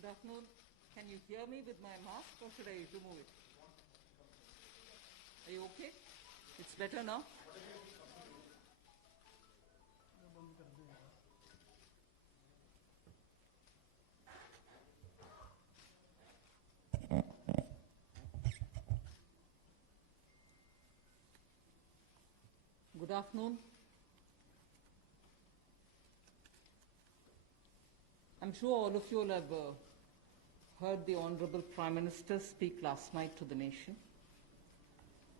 Good afternoon. Can you hear me with my mask or should I remove it? Are you okay? It's better now? Good afternoon. I'm sure all of you will have heard the Honorable Prime Minister speak last night to the nation.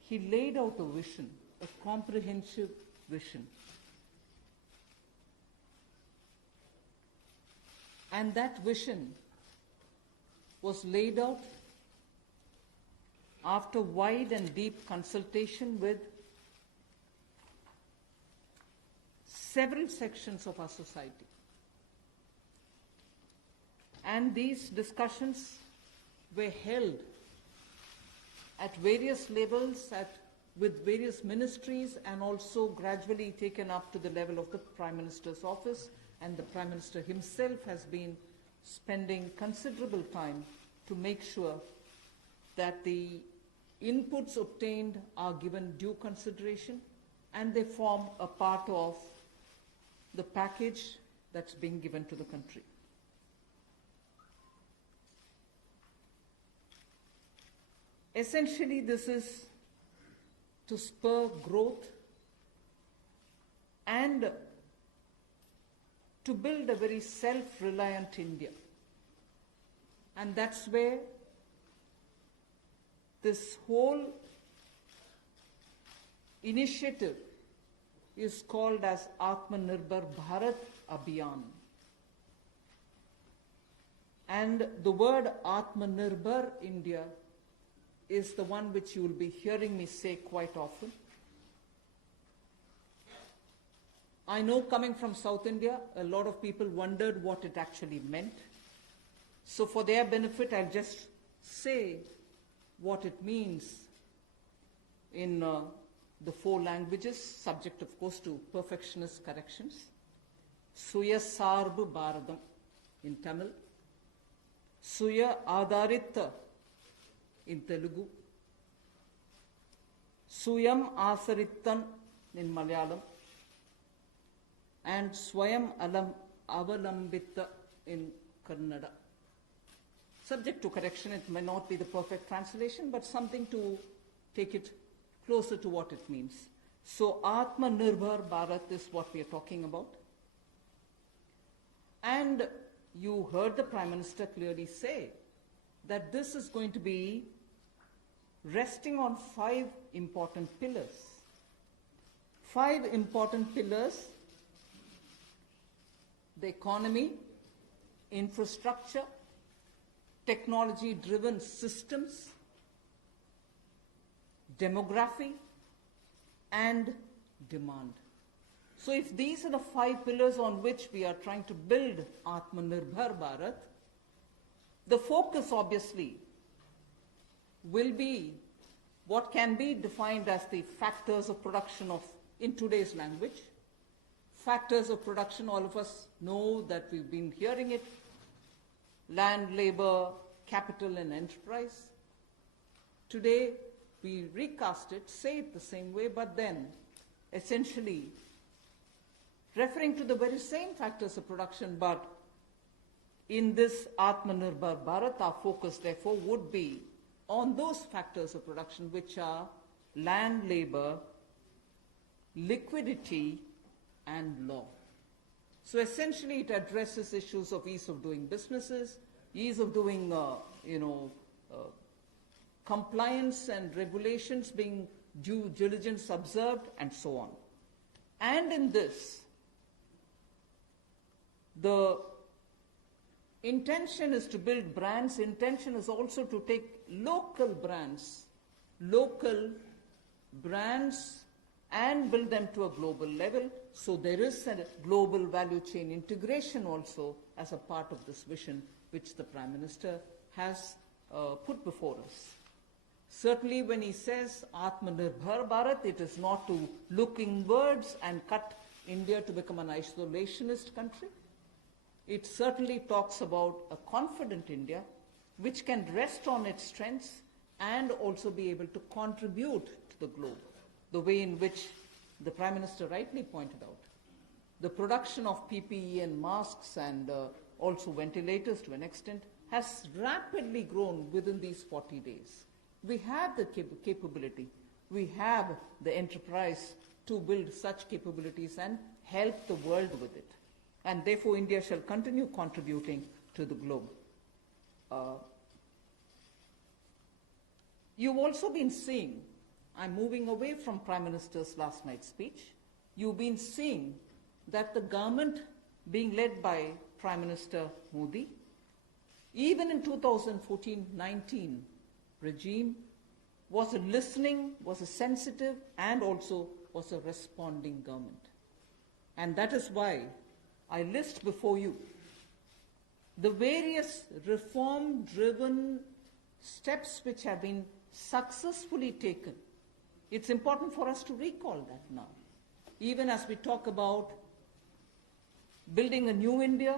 He laid out a vision, a comprehensive vision. And that vision was laid out after wide and deep consultation with several sections of our society. And these discussions were held at various levels, with various ministries, and also gradually taken up to the level of the Prime Minister's office. And the Prime Minister himself has been spending considerable time to make sure that the inputs obtained are given due consideration and they form a part of the package that's being given to the country. Essentially, this is to spur growth and to build a very self-reliant India. And that's where this whole initiative is called as Atmanirbhar Bharat Abhiyan. And the word Atmanirbhar India is the one which you will be hearing me say quite often. I know, coming from South India, a lot of people wondered what it actually meant. So for their benefit, I'll just say what it means in the 4 languages, subject of course to perfectionist corrections. Suya Sarbu Bharadam in Tamil, Suya Adharita in Telugu, Suyam Asarittan in Malayalam, and Swayam Avalambita in Kannada. Subject to correction, it may not be the perfect translation, but something to take it closer to what it means. So Atmanirbhar Bharat is what we are talking about. And you heard the Prime Minister clearly say that this is going to be resting on 5 important pillars. 5 important pillars: the economy, infrastructure, technology-driven systems, demography, and demand. So if these are the 5 pillars on which we are trying to build Atmanirbhar Bharat, the focus obviously will be what can be defined as the factors of production of, in today's language, factors of production. All of us know that we've been hearing it: land, labor, capital, and enterprise. Today, we recast it, say it the same way, but then essentially referring to the very same factors of production. But in this Atmanirbhar Bharat, our focus therefore would be on those factors of production which are land, labor, liquidity, and law. So essentially it addresses issues of ease of doing businesses, ease of doing compliance and regulations being due diligence observed, and so on. And in this, the intention is to build brands. Intention is also to take local brands, and build them to a global level. So there is a global value chain integration also as a part of this vision which the Prime Minister has put before us. Certainly when he says Atmanirbhar Bharat, it is not to look inwards and cut India to become an isolationist country. it certainly talks about a confident India which can rest on its strengths and also be able to contribute to the globe, the way in which the Prime Minister rightly pointed out. The production of PPE and masks and also ventilators to an extent has rapidly grown within these 40 days. We have the capability, we have the enterprise to build such capabilities and help the world with it. And therefore, India shall continue contributing to the globe. You've also been seeing, I'm moving away from Prime Minister's last night's speech, you've been seeing that the government being led by Prime Minister Modi, even in 2014-19 regime, was a listening, was a sensitive, and also was a responding government. And that is why I list before you the various reform-driven steps which have been successfully taken. It's important for us to recall that now. Even as we talk about building a new India,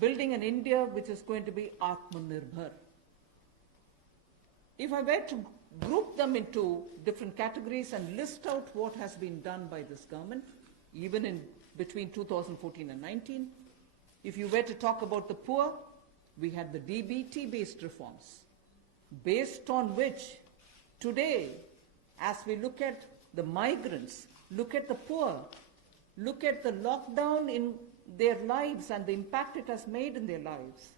building an India which is going to be Atmanirbhar. If I were to group them into different categories and list out what has been done by this government, even in between 2014 and 19, if you were to talk about the poor, we had the DBT-based reforms, based on which today, as we look at the migrants, look at the poor, look at the lockdown in their lives and the impact it has made in their lives,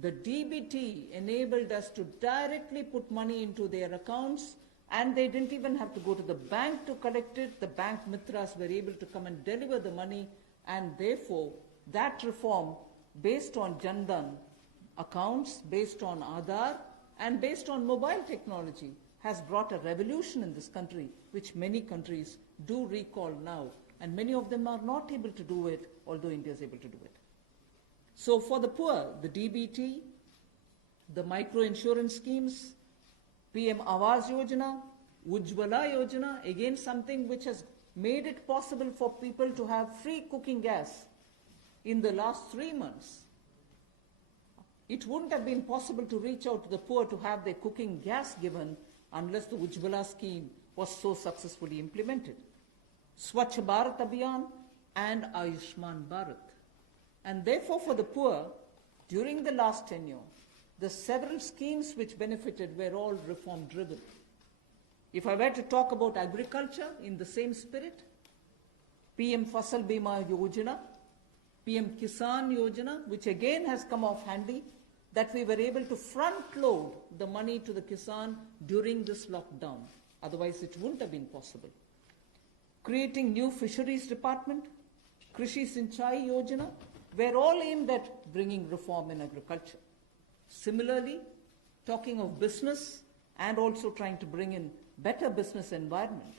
the DBT enabled us to directly put money into their accounts, and they didn't even have to go to the bank to collect it. The bank mitras were able to come and deliver the money, and therefore that reform based on Jandan accounts, based on Aadhaar, and based on mobile technology has brought a revolution in this country, which many countries do recall now, and many of them are not able to do it, although India is able to do it. So for the poor, the DBT, the micro-insurance schemes, PM Awas Yojana, Ujjwala Yojana, again something which has made it possible for people to have free cooking gas in the last 3 months. It wouldn't have been possible to reach out to the poor to have their cooking gas given unless the Ujjwala scheme was so successfully implemented. Swachh Bharat Abhiyan and Ayushman Bharat. And therefore for the poor, during the last tenure, the several schemes which benefited were all reform driven. If I were to talk about agriculture in the same spirit, PM Fasal Bima Yojana, PM Kisan Yojana, which again has come off handy, that we were able to front load the money to the Kisan during this lockdown. Otherwise it wouldn't have been possible. Creating new fisheries department, Krishi Sinchai Yojana, were all aimed at bringing reform in agriculture. Similarly, talking of business and also trying to bring in better business environment.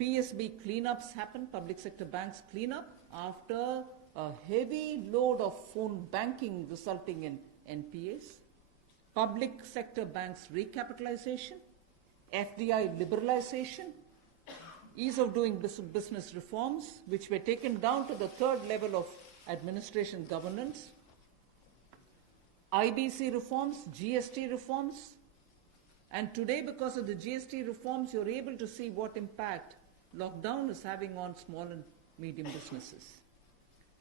PSB cleanups happen, public sector banks clean up after a heavy load of phone banking resulting in NPAs. Public sector banks recapitalization, FDI liberalization, ease of doing business reforms, which were taken down to the third level of administration governance, IBC reforms, GST reforms, and today because of the GST reforms, you're able to see what impact lockdown is having on small and medium businesses.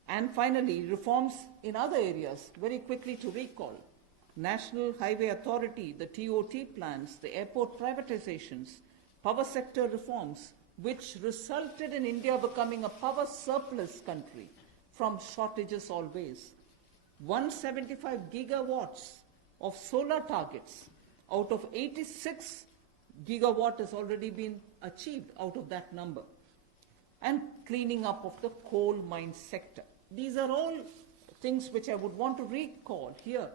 And finally, reforms in other areas, very quickly to recall. National Highway Authority, the TOT plans, the airport privatizations, power sector reforms, which resulted in India becoming a power surplus country from shortages always. 175 gigawatts of solar targets out of 86 gigawatt has already been achieved out of that number. And cleaning up of the coal mine sector. These are all things which I would want to recall here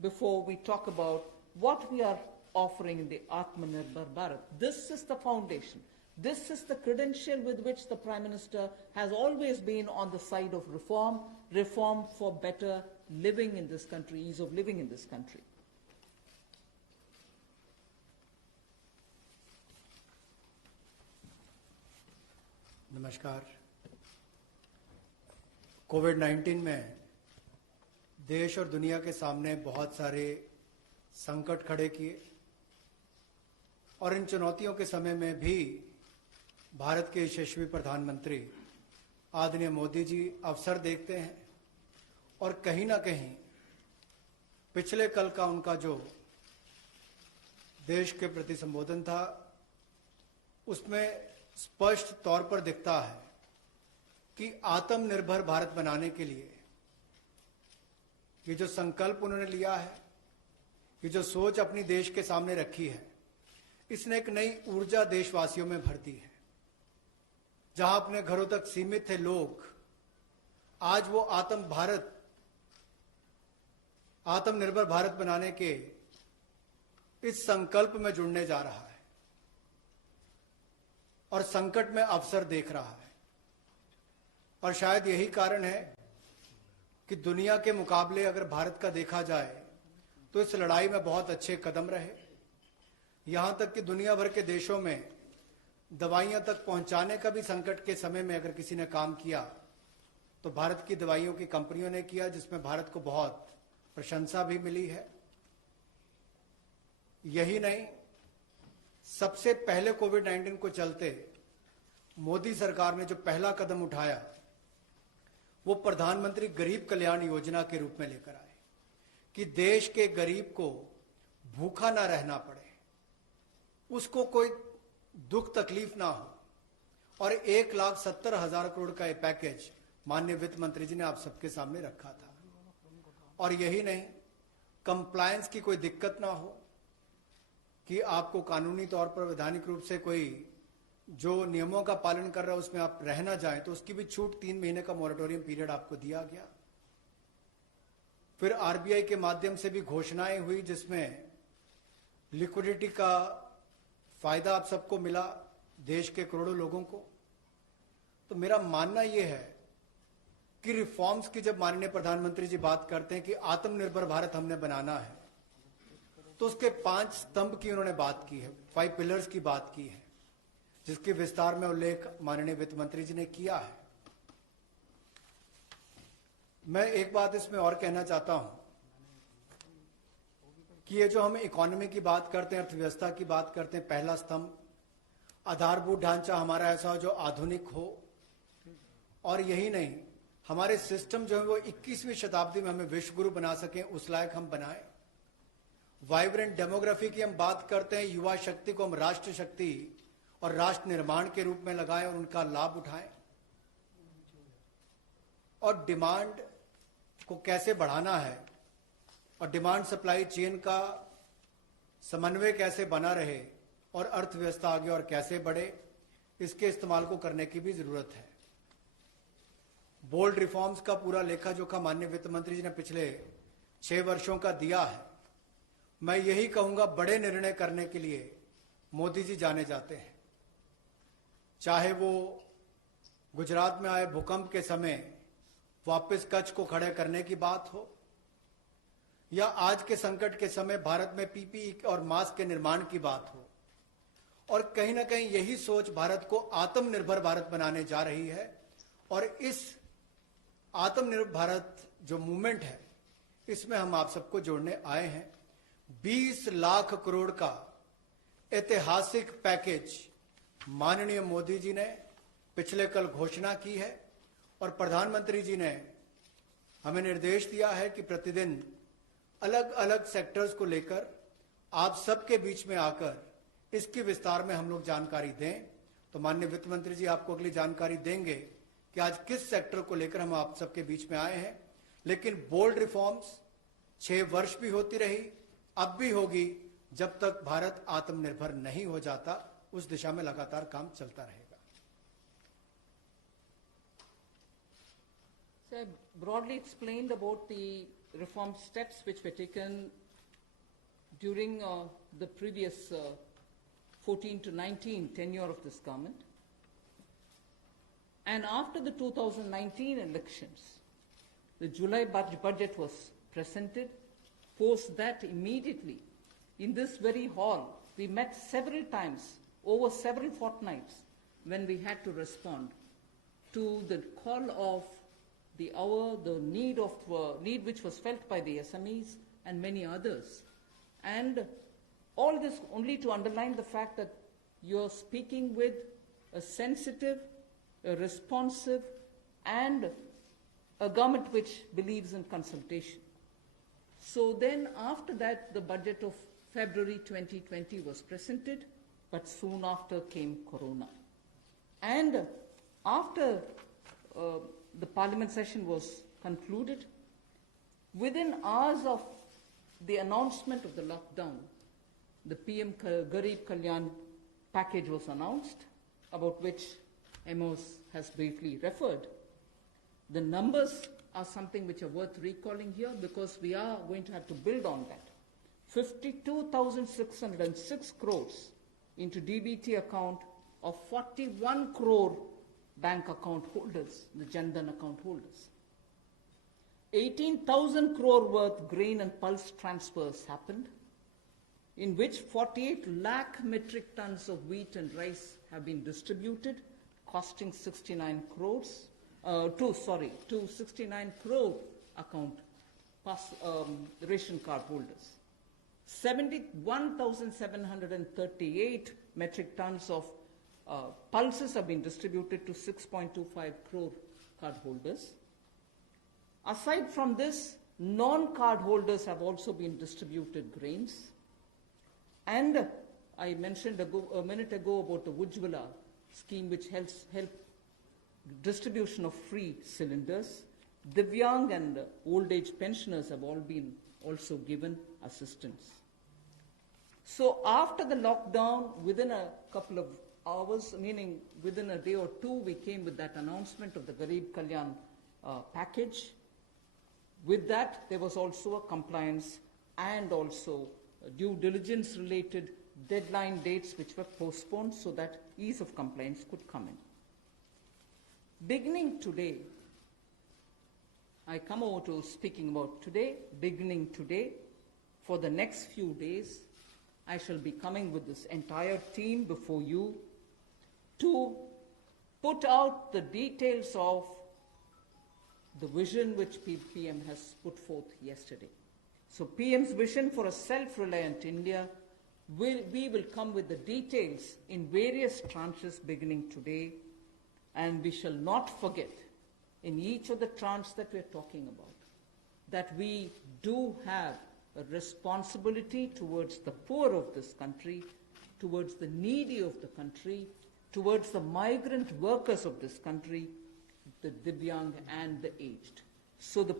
before we talk about what we are offering in the Atmanirbhar Bharat. This is the foundation. This is the credential with which the Prime Minister has always been on the side of reform, reform for better living in this country, ease of living in this country. नमस्कार। कोविड-19 में देश और दुनिया के सामने बहुत सारे संकट खड़े किए और इन चुनौतियों के समय में भी भारत के यशस्वी प्रधानमंत्री आदरणीय मोदी जी अवसर देखते हैं और कहीं ना कहीं पिछले कल का उनका जो देश के प्रति संबोधन था उसमें स्पष्ट तौर पर दिखता है कि आत्मनिर्भर भारत बनाने के लिए ये जो संकल्प उन्होंने लिया है, ये जो सोच अपनी देश के सामने रखी है, इसने एक नई ऊर्जा देशवासियों में भर दी है। जहां अपने घरों तक सीमित थे लोग, आज वो आत्मनिर्भर भारत बनाने के इस संकल्प में जुड़ने जा रहा है और संकट में अवसर देख रहा है। और शायद यही कारण है कि दुनिया के मुकाबले अगर भारत का देखा जाए तो इस लड़ाई में बहुत अच्छे कदम रहे। यहां तक कि दुनिया भर के देशों में दवाइयां तक पहुंचाने का भी संकट के समय में अगर किसी ने काम किया तो भारत की दवाइयों की कंपनियों ने किया, जिसमें भारत को बहुत प्रशंसा भी मिली है। यही नहीं, सबसे पहले कोविड-19 को चलते मोदी सरकार ने जो पहला कदम उठाया वो प्रधानमंत्री गरीब कल्याण योजना के रूप में लेकर आए कि देश के गरीब को भूखा ना रहना पड़े, उसको कोई दुख तकलीफ ना हो। और 1,70,000 करोड़ का ये पैकेज माननीय वित्त मंत्री जी ने आप सबके सामने रखा था। और यही नहीं, कंप्लायंस की कोई दिक्कत ना हो कि आपको कानूनी तौर पर वैधानिक रूप से कोई जो नियमों का पालन कर रहा है उसमें आप रह ना जाएं, तो उसकी भी छूट 3 महीने का मॉरेटोरियम पीरियड आपको दिया गया। फिर आरबीआई के माध्यम से भी घोषणाएं हुई जिसमें लिक्विडिटी का फायदा आप सबको मिला, देश के करोड़ों लोगों को। तो मेरा मानना यह है कि रिफॉर्म्स की जब माननीय प्रधानमंत्री जी बात करते हैं कि आत्मनिर्भर भारत हमने बनाना है, तो उसके 5 स्तंभ की उन्होंने बात की है, 5 पिलर्स की बात की है, जिसके विस्तार में उल्लेख माननीय वित्त मंत्री जी ने किया है। मैं एक बात इसमें और कहना चाहता हूं कि ये जो हम इकोनॉमी की बात करते हैं, अर्थव्यवस्था की बात करते हैं, पहला स्तंभ आधारभूत ढांचा हमारा ऐसा हो जो आधुनिक हो। और यही नहीं, हमारे सिस्टम जो है वो 21वीं शताब्दी में हमें विश्व गुरु बना सकें, उस लायक हम बनाएं। वाइब्रेंट डेमोग्राफी की हम बात करते हैं, युवा शक्ति को हम राष्ट्र शक्ति और राष्ट्र निर्माण के रूप में लगाएं और उनका लाभ उठाएं। और डिमांड को कैसे बढ़ाना है और डिमांड सप्लाई चेन का समन्वय कैसे बना रहे और अर्थव्यवस्था आगे और कैसे बढ़े, इसके इस्तेमाल को करने की भी जरूरत है। बोल्ड रिफॉर्म्स का पूरा लेखा जोखा माननीय वित्त मंत्री जी ने पिछले 6 वर्षों का दिया है। मैं यही कहूंगा, बड़े निर्णय करने के लिए मोदी जी जाने जाते हैं। चाहे वो गुजरात में आए भूकंप के समय वापस कच्छ को खड़े करने की बात हो, या आज के संकट के समय भारत में पीपीई और मास्क के निर्माण की बात हो। और कहीं ना कहीं यही सोच भारत को आत्मनिर्भर भारत बनाने जा रही है। और इस आत्मनिर्भर भारत जो मूवमेंट है, इसमें हम आप सबको जोड़ने आए हैं। 20 लाख करोड़ का ऐतिहासिक पैकेज माननीय मोदी जी ने पिछले कल घोषणा की है और प्रधानमंत्री जी ने हमें निर्देश दिया है कि प्रतिदिन अलग अलग सेक्टर्स को लेकर आप सबके बीच में आकर इसके विस्तार में हम लोग जानकारी दें। तो माननीय वित्त मंत्री जी आपको अगली जानकारी देंगे कि आज किस सेक्टर को लेकर हम आप सबके बीच में आए हैं। लेकिन बोल्ड रिफॉर्म्स 6 वर्ष भी होती रही, अब भी होगी, जब तक भारत आत्मनिर्भर नहीं हो जाता। उस दिशा में लगातार काम चलता रहेगा। So I broadly explained about the reform steps which were taken during the previous 14 to 19 tenure of this government. And after the 2019 elections, the July budget was presented. Post that, immediately, in this very hall, we met several times, over several fortnights, when we had to respond to the call of the hour, the need which was felt by the SMEs and many others. And all this only to underline the fact that you're speaking with a sensitive, a responsive, and a government which believes in consultation. So then after that, the budget of February 2020 was presented, but soon after came Corona. And after the parliament session was concluded, within hours of the announcement of the lockdown, the PM Garib Kalyan package was announced, about which Amos has briefly referred. The numbers are something which are worth recalling here because we are going to have to build on that. 52,606 crores into DBT account of 41 crore bank account holders, the Jan Dhan account holders. 18,000 crore worth grain and pulse transfers happened, in which 48 lakh metric tons of wheat and rice have been distributed, costing 69 crores, to 69 crore account ration card holders. 71,738 metric tons of pulses have been distributed to 6.25 crore card holders. Aside from this, non-card holders have also been distributed grains. And I mentioned a minute ago about the Ujjwala scheme, which help distribution of free cylinders. Divyang and old age pensioners have all been also given assistance. So after the lockdown, within a couple of hours, meaning within a day or two, we came with that announcement of the Garib Kalyan package. With that, there was also a compliance and also due diligence related deadline dates which were postponed so that ease of compliance could come in. Beginning today, I come over to speaking about today. Beginning today, for the next few days, I shall be coming with this entire team before you to put out the details of the vision which PM has put forth yesterday. So PM's vision for a self-reliant India, we will come with the details in various tranches beginning today, and we shall not forget in each of the tranches that we're talking about that we do have a responsibility towards the poor of this country, towards the needy of the country, towards the migrant workers of this country, the Divyang and the aged. So the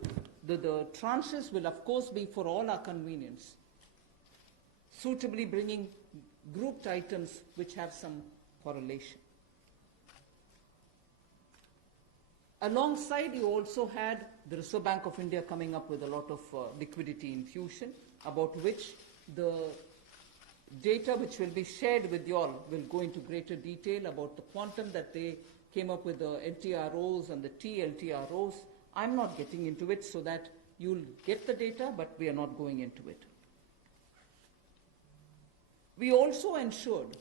tranches will of course be for all our convenience, suitably bringing grouped items which have some correlation. Alongside, you also had the Reserve Bank of India coming up with a lot of liquidity infusion, about which the data which will be shared with you all will go into greater detail about the quantum that they came up with, the LTROs and the TLTROs. I'm not getting into it so that you'll get the data, but we are not going into it. We also ensured,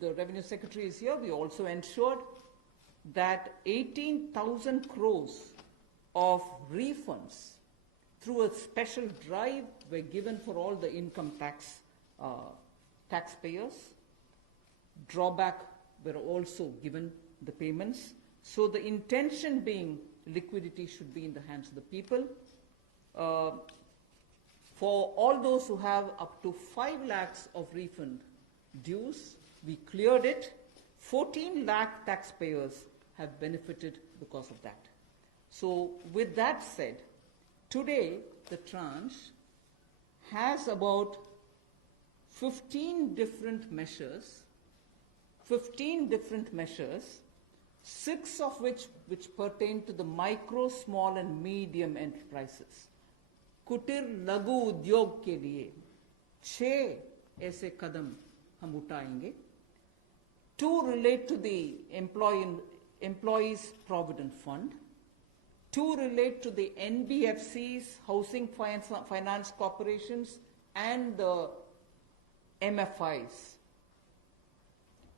the Revenue Secretary is here, we also ensured that 18,000 crores of refunds through a special drive were given for all the income taxpayers. Drawback were also given the payments. So the intention being liquidity should be in the hands of the people. For all those who have up to 5 lakhs of refund dues, we cleared it. 14 lakh taxpayers have benefited because of that. So with that said, today the tranche has about 15 different measures, 6 of which pertain to the micro, small and medium enterprises. कुटीर लघु उद्योग के लिए 6 ऐसे कदम हम उठाएंगे. 2 relate to the Employees Provident Fund. 2 relate to the NBFCs, Housing Finance Corporations, and the MFIs,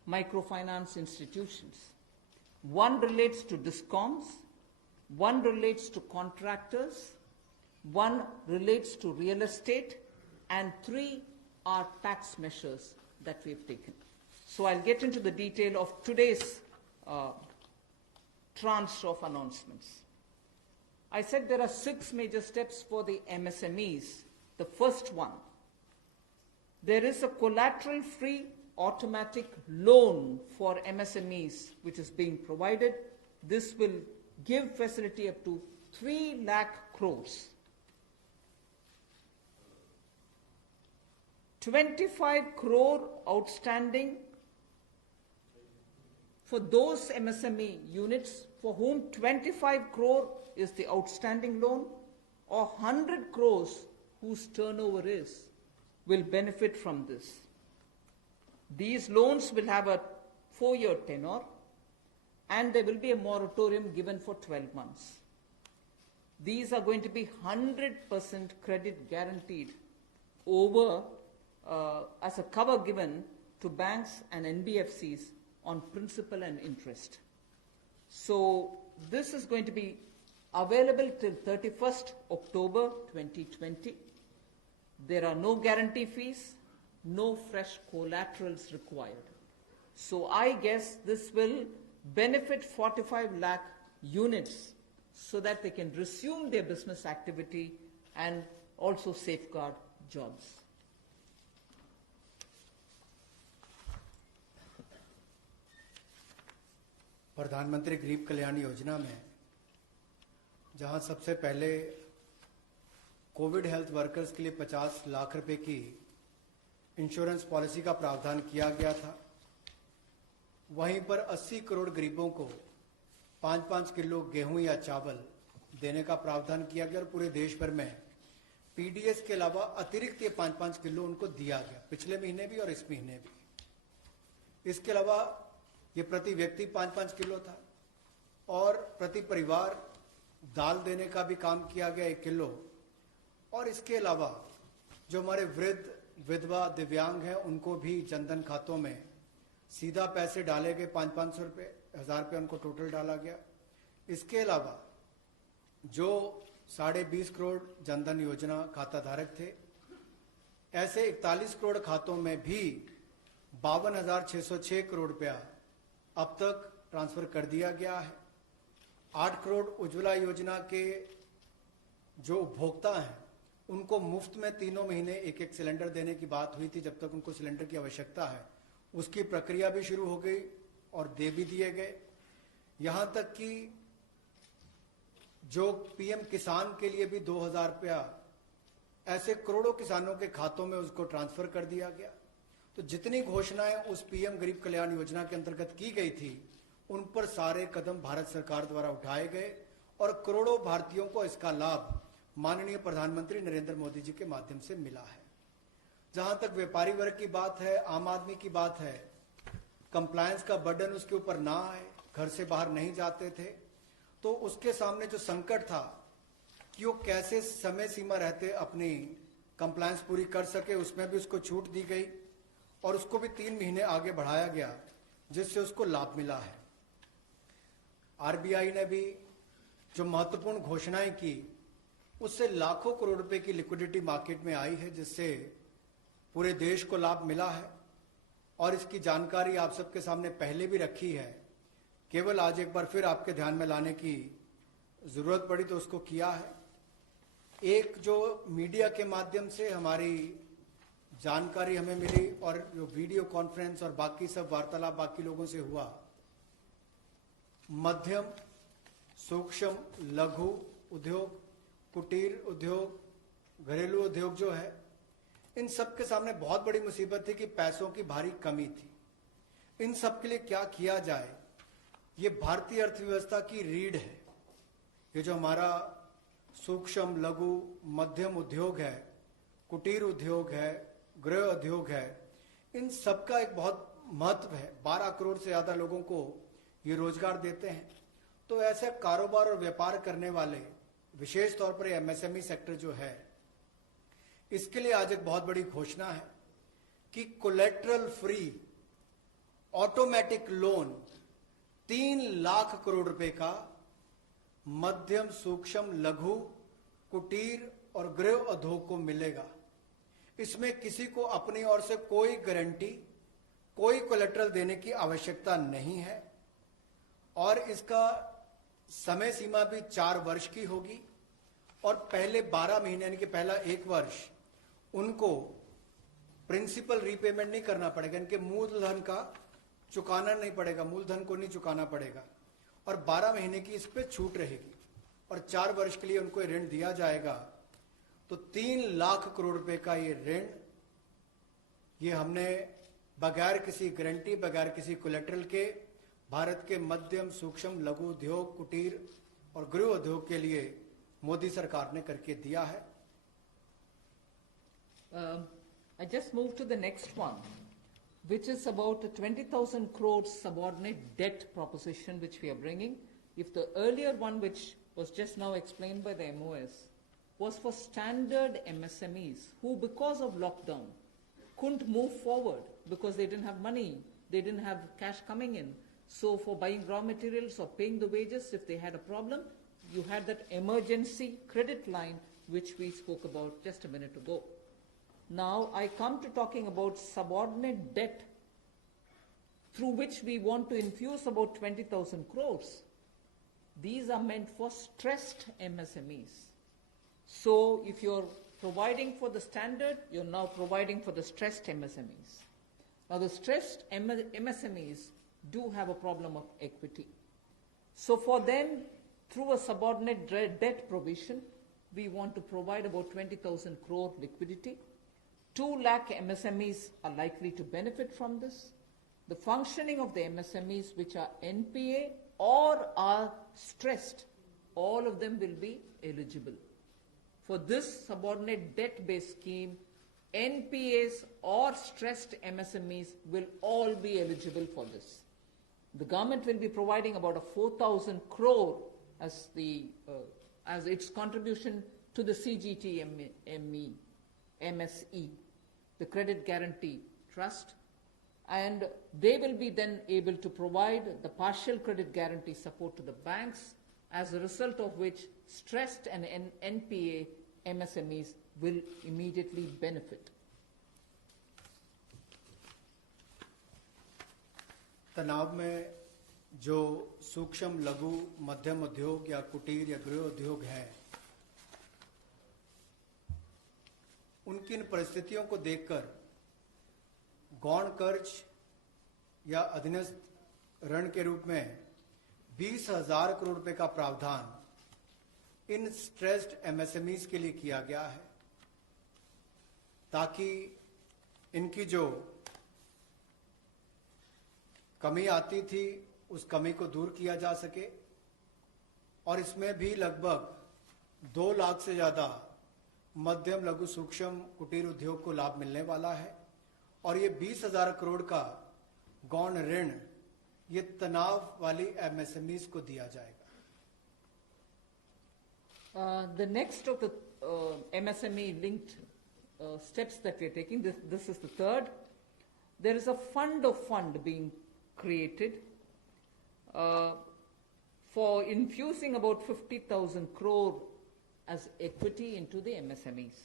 microfinance institutions. 1 relates to DISCOMs, One relates to contractors, one relates to real estate, and 3 are tax measures that we've taken. So I'll get into the detail of today's tranche of announcements. I said there are 6 major steps for the MSMEs. The first one, there is a collateral-free automatic loan for MSMEs which is being provided. This will give facility up to 3 lakh crores. 25 crore outstanding for those MSME units for whom 25 crore is the outstanding loan, or 100 crores whose turnover is, will benefit from this. These loans will have a 4-year tenure, and there will be a moratorium given for 12 months. These are going to be 100% credit guaranteed over as a cover given to banks and NBFCs on principal and interest. So this is going to be available till 31st October 2020. There are no guarantee fees, no fresh collaterals required. So I guess this will benefit 45 lakh units so that they can resume their business activity and also safeguard jobs. प्रधानमंत्री गरीब कल्याण योजना में जहां सबसे पहले Covid health workers के लिए 50 लाख रुपए की इंश्योरेंस पॉलिसी का प्रावधान किया गया था, वहीं पर 80 करोड़ गरीबों को 5-5 किलो गेहूं या चावल देने का प्रावधान किया गया और पूरे देश भर में पीडीएस के अलावा अतिरिक्त ये 5-5 किलो उनको दिया गया, पिछले महीने भी और इस महीने भी। इसके अलावा ये प्रति व्यक्ति 5-5 किलो था और प्रति परिवार दाल देने का भी काम किया गया 1 किलो। और इसके अलावा जो हमारे वृद्ध, विधवा, दिव्यांग हैं उनको भी जनधन खातों में सीधा पैसे डाले गए, 500-500 रुपये, 1000 रुपये उनको टोटल डाला गया। इसके अलावा जो 20.5 करोड़ जनधन योजना खाता धारक थे, ऐसे 41 करोड़ खातों में भी 52,606 करोड़ रुपया अब तक ट्रांसफर कर दिया गया है। 8 करोड़ उज्ज्वला योजना के जो उपभोक्ता हैं उनको मुफ्त में 3 महीने 1-1 सिलेंडर देने की बात हुई थी, जब तक उनको सिलेंडर की आवश्यकता है। उसकी प्रक्रिया भी शुरू हो गई और दे भी दिए गए। यहां तक कि जो पीएम किसान के लिए भी 2,000 रुपया ऐसे करोड़ों किसानों के खातों में उसको ट्रांसफर कर दिया गया। तो जितनी घोषणाएं उस पीएम गरीब कल्याण योजना के अंतर्गत की गई थी, उन पर सारे कदम भारत सरकार द्वारा उठाए गए और करोड़ों भारतीयों को इसका लाभ माननीय प्रधानमंत्री नरेंद्र मोदी जी के माध्यम से मिला है। जहां तक व्यापारी वर्ग की बात है, आम आदमी की बात है, कंप्लायंस का बर्डन उसके ऊपर ना आए, घर से बाहर नहीं जाते थे, तो उसके सामने जो संकट था कि वो कैसे समय सीमा रहते अपनी कंप्लायंस पूरी कर सके, उसमें भी उसको छूट दी गई और उसको भी 3 महीने आगे बढ़ाया गया, जिससे उसको लाभ मिला है। आरबीआई ने भी जो महत्वपूर्ण घोषणाएं की, उससे लाखों करोड़ रुपए की लिक्विडिटी मार्केट में आई है, जिससे पूरे देश को लाभ मिला है। और इसकी जानकारी आप सबके सामने पहले भी रखी है, केवल आज एक बार फिर आपके ध्यान में लाने की जरूरत पड़ी तो उसको किया है। एक जो मीडिया के माध्यम से हमारी जानकारी हमें मिली और जो वीडियो कॉन्फ्रेंस और बाकी सब वार्तालाप बाकी लोगों से हुआ, मध्यम, सूक्ष्म, लघु उद्योग, कुटीर उद्योग, घरेलू उद्योग जो है, इन सब के सामने बहुत बड़ी मुसीबत थी कि पैसों की भारी कमी थी। इन सब के लिए क्या किया जाए, ये भारतीय अर्थव्यवस्था की रीढ़ है। ये जो हमारा सूक्ष्म, लघु, मध्यम उद्योग है, कुटीर उद्योग है, गृह उद्योग है, इन सबका एक बहुत महत्व है। 12 करोड़ से ज्यादा लोगों को ये रोजगार देते हैं। तो ऐसे कारोबार और व्यापार करने वाले, विशेष तौर पर एमएसएमई सेक्टर जो है, इसके लिए आज एक बहुत बड़ी घोषणा है कि collateral free automatic loan 3 lakh crore रुपए का मध्यम सूक्ष्म लघु कुटीर और गृह उद्योग को मिलेगा। इसमें किसी को अपनी ओर से कोई गारंटी, कोई कोलेटरल देने की आवश्यकता नहीं है और इसका समय सीमा भी 4 वर्ष की होगी और पहले 12 महीने यानी कि पहला 1 वर्ष उनको प्रिंसिपल रीपेमेंट नहीं करना पड़ेगा, इनके मूलधन का चुकाना नहीं पड़ेगा, मूलधन को नहीं चुकाना पड़ेगा और 12 महीने की इस पे छूट रहेगी और 4 वर्ष के लिए उनको ऋण दिया जाएगा। तो 3 लाख करोड़ रुपए का ये ऋण, ये हमने बगैर किसी गारंटी, बगैर किसी कोलेटरल के भारत के मध्यम सूक्ष्म लघु उद्योग, कुटीर और गृह उद्योग के लिए मोदी सरकार ने करके दिया है। I just moved to the next one, which is about a 20,000 crore subordinate debt proposition which we are bringing. If the earlier one, which was just now explained by the MOS, was for standard MSMEs who, because of lockdown, couldn't move forward because they didn't have money, they didn't have cash coming in. So for buying raw materials or paying the wages, if they had a problem, you had that emergency credit line which we spoke about just a minute ago. Now I come to talking about subordinate debt through which we want to infuse about 20,000 crores. These are meant for stressed MSMEs. So if you're providing for the standard, you're now providing for the stressed MSMEs. Now the stressed MSMEs do have a problem of equity. So for them, through a subordinate debt provision, we want to provide about 20,000 crore liquidity. 2 lakh MSMEs are likely to benefit from this. The functioning of the MSMEs which are NPA or are stressed, all of them will be eligible. For this subordinate debt-based scheme, NPAs or stressed MSMEs will all be eligible for this. The government will be providing about a 4,000 crore as its contribution to the MSE, the Credit Guarantee Trust, and they will be then able to provide the partial credit guarantee support to the banks, as a result of which stressed and NPA MSMEs will immediately benefit. तनाव में जो सूक्ष्म लघु मध्यम उद्योग या कुटीर या गृह उद्योग हैं, उनकी इन परिस्थितियों को देखकर गौण कर्ज या अधीनस्थ ऋण के रूप में 20,000 करोड़ रुपए का प्रावधान इन स्ट्रेस्ड एमएसएमईज के लिए किया गया है, ताकि इनकी जो कमी आती थी उस कमी को दूर किया जा सके। और इसमें भी लगभग 2 लाख से ज्यादा मध्यम लघु सूक्ष्म कुटीर उद्योग को लाभ मिलने वाला है और ये 20,000 करोड़ का गौण ऋण ये तनाव वाली एमएसएमईज को दिया जाएगा। The next of the MSME linked steps that we are taking, this is the third. There is a fund of fund being created for infusing about 50,000 crore as equity into the MSMEs.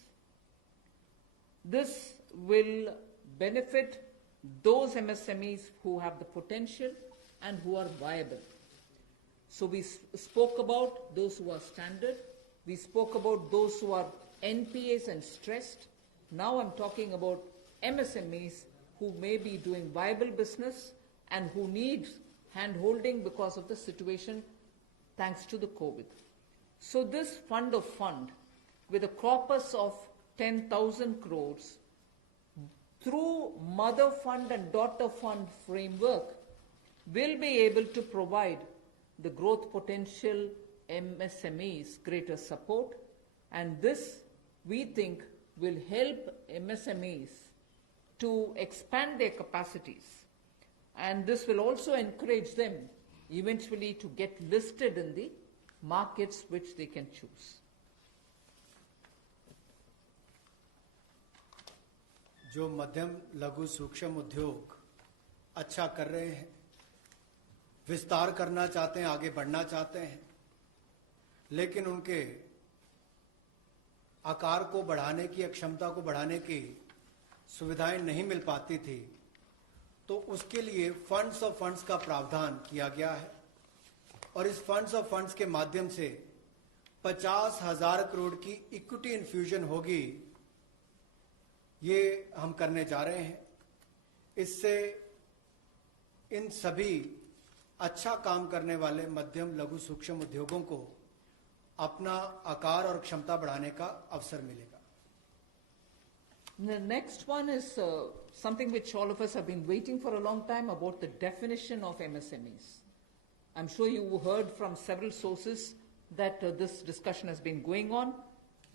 This will benefit those MSMEs who have the potential and who are viable. So we spoke about those who are standard, we spoke about those who are NPAs and stressed. Now I'm talking about MSMEs who may be doing viable business and who need hand-holding because of the situation thanks to the COVID. So this fund of fund, with a corpus of 10,000 crores, through mother fund and daughter fund framework, will be able to provide the growth potential MSMEs greater support, and this, we think, will help MSMEs to expand their capacities. And this will also encourage them eventually to get listed in the markets which they can choose. जो मध्यम लघु सूक्ष्म उद्योग अच्छा कर रहे हैं, विस्तार करना चाहते हैं, आगे बढ़ना चाहते हैं, लेकिन उनके आकार को बढ़ाने की, क्षमता को बढ़ाने की सुविधाएं नहीं मिल पाती थी, तो उसके लिए फंड्स ऑफ फंड्स का प्रावधान किया गया है और इस फंड्स ऑफ फंड्स के माध्यम से 50,000 करोड़ की इक्विटी इन्फ्यूजन होगी, ये हम करने जा रहे हैं। इससे इन सभी अच्छा काम करने वाले मध्यम, लघु, सूक्ष्म उद्योगों को अपना आकार और क्षमता बढ़ाने का अवसर मिलेगा। The next one is something which all of us have been waiting for a long time, about the definition of MSMEs. I'm sure you heard from several sources that this discussion has been going on.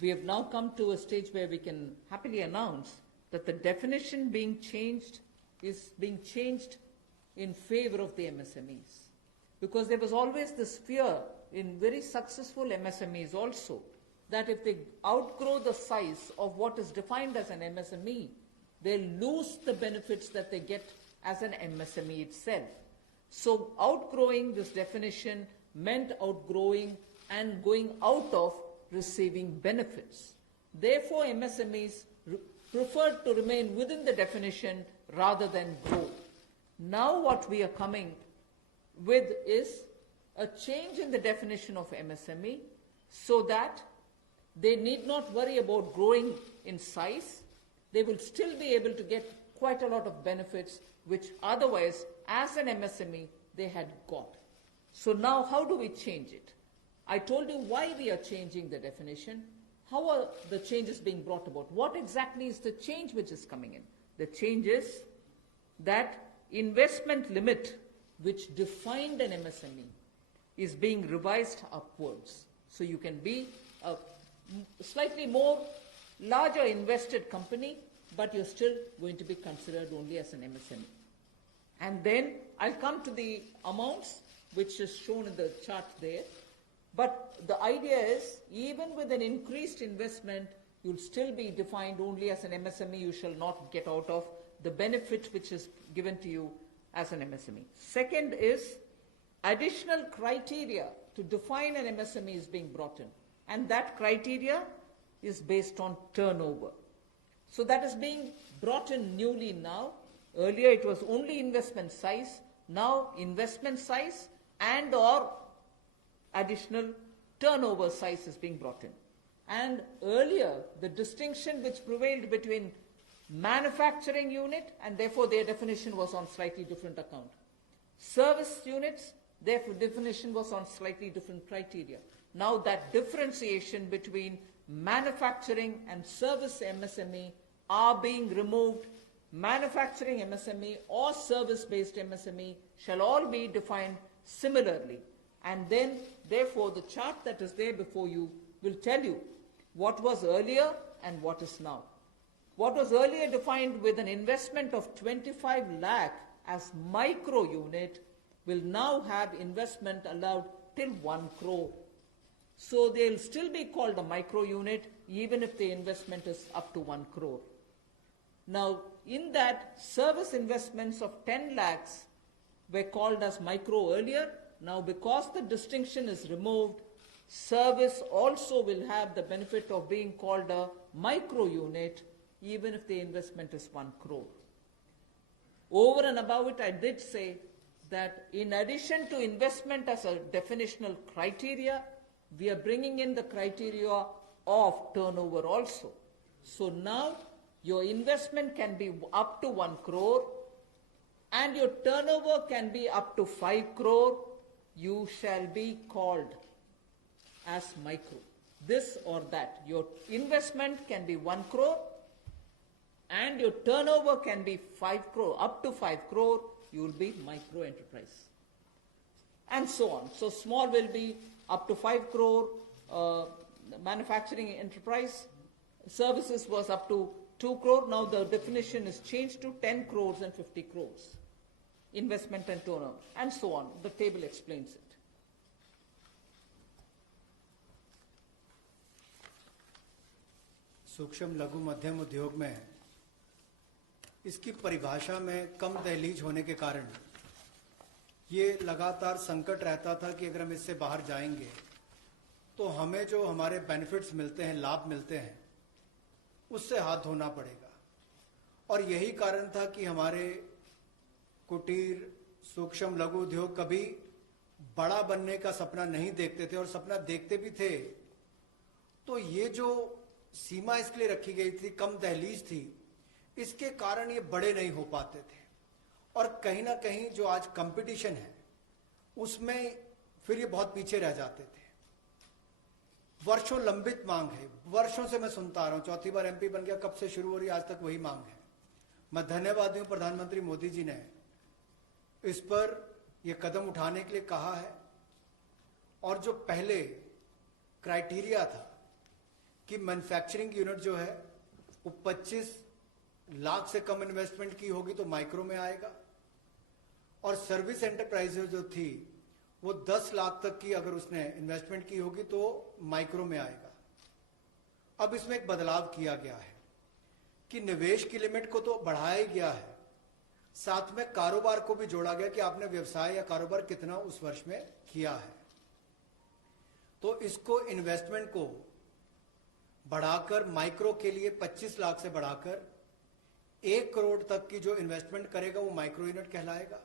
We have now come to a stage where we can happily announce that the definition being changed is being changed in favor of the MSMEs. Because there was always this fear in very successful MSMEs also, that if they outgrow the size of what is defined as an MSME, they'll lose the benefits that they get as an MSME itself. So outgrowing this definition meant outgrowing and going out of receiving benefits. Therefore, MSMEs preferred to remain within the definition rather than grow. Now what we are coming with is a change in the definition of MSME so that they need not worry about growing in size. They will still be able to get quite a lot of benefits which otherwise, as an MSME, they had got. So now how do we change it? I told you why we are changing the definition. How are the changes being brought about? What exactly is the change which is coming in? The change is that investment limit which defined an MSME is being revised upwards. So you can be a slightly more larger invested company, but you're still going to be considered only as an MSME. And then I'll come to the amounts which is shown in the chart there. But the idea is, even with an increased investment, you'll still be defined only as an MSME. You shall not get out of the benefit which is given to you as an MSME. Second is, additional criteria to define an MSME is being brought in. And that criteria is based on turnover. So that is being brought in newly now. Earlier it was only investment size. Now investment size and or additional turnover size is being brought in. And earlier the distinction which prevailed between manufacturing unit, and therefore their definition was on slightly different account. Service units, their definition was on slightly different criteria. Now that differentiation between manufacturing and service MSME are being removed. Manufacturing MSME or service-based MSME shall all be defined similarly. And then, therefore, the chart that is there before you will tell you what was earlier and what is now. What was earlier defined with an investment of 25 lakh as micro unit will now have investment allowed till 1 crore. So they'll still be called a micro unit even if the investment is up to 1 crore. Now, in that, service investments of 10 lakhs were called as micro earlier. Now, because the distinction is removed, service also will have the benefit of being called a micro unit even if the investment is 1 crore. Over and above it, I did say that in addition to investment as a definitional criteria, we are bringing in the criteria of turnover also. So now your investment can be up to 1 crore and your turnover can be up to 5 crore. You shall be called as micro. This or that. Your investment can be 1 crore and your turnover can be 5 crore. Up to 5 crore, you will be micro enterprise. And so on. So small will be up to 5 crore, manufacturing enterprise. Services was up to 2 crore. Now the definition is changed to 10 crores and 50 crores. Investment and turnover, and so on. The table explains it. सूक्ष्म लघु मध्यम उद्योग में इसकी परिभाषा में कम दहलीज होने के कारण ये लगातार संकट रहता था कि अगर हम इससे बाहर जाएंगे तो तो हमें जो हमारे बेनिफिट्स मिलते हैं, लाभ मिलते हैं, उससे हाथ धोना पड़ेगा। और यही कारण था कि हमारे कुटीर, सूक्ष्म, लघु उद्योग कभी बड़ा बनने का सपना नहीं देखते थे, और सपना देखते भी थे तो ये जो सीमा इसके लिए रखी गई थी, कम दहलीज थी, इसके कारण ये बड़े नहीं हो पाते थे। और कहीं ना कहीं जो आज कंपटीशन है उसमें फिर ये बहुत पीछे रह जाते थे। वर्षों लंबित मांग है, वर्षों से मैं सुनता आ रहा हूं, चौथी बार एमपी बन गया, कब से शुरू हो रही, आज तक वही मांग है। मैं धन्यवादी हूं प्रधानमंत्री मोदी जी ने इस पर यह कदम उठाने के लिए कहा है। और जो पहले क्राइटेरिया था कि मैन्युफैक्चरिंग यूनिट जो है वो 25 लाख से कम इन्वेस्टमेंट की होगी तो माइक्रो में आएगा, और सर्विस एंटरप्राइजेज जो थी वो 10 लाख तक की अगर उसने इन्वेस्टमेंट की होगी तो माइक्रो में आएगा। अब इसमें एक बदलाव किया गया है कि निवेश की लिमिट को तो बढ़ाया ही गया है, साथ में कारोबार को भी जोड़ा गया कि आपने व्यवसाय या कारोबार कितना उस वर्ष में किया है। तो इसको इन्वेस्टमेंट को बढ़ाकर माइक्रो के लिए 25 लाख से बढ़ाकर 1 करोड़ तक की जो इन्वेस्टमेंट करेगा वो माइक्रो यूनिट कहलाएगा।